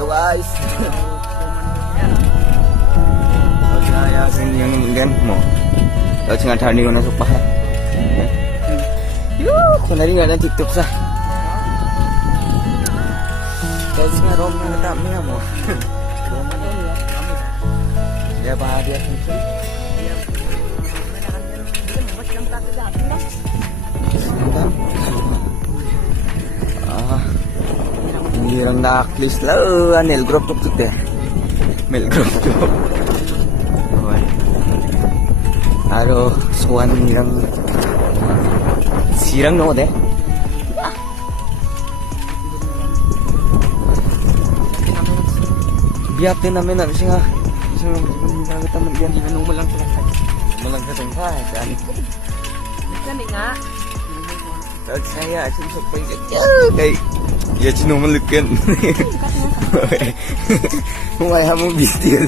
Yo guys. Ayasin yung gan mo. Tapos nga tadi ko na supa. Yo, kunari nga na TikTok sa. Guys nga rom na kami mo. Dia bahagia sih. Hirang nakaklis lang. Anel group tuk tuk deh. Mel group tuk. Aro soan hirang sirang no deh. Biatin namin na siya. Siya kita magyan di ano mo lang sila. Malang sa tengah kan. Kami nga. Tapos saya sumsok pa kay ya cino melikan. Kung ayaw mo bistil.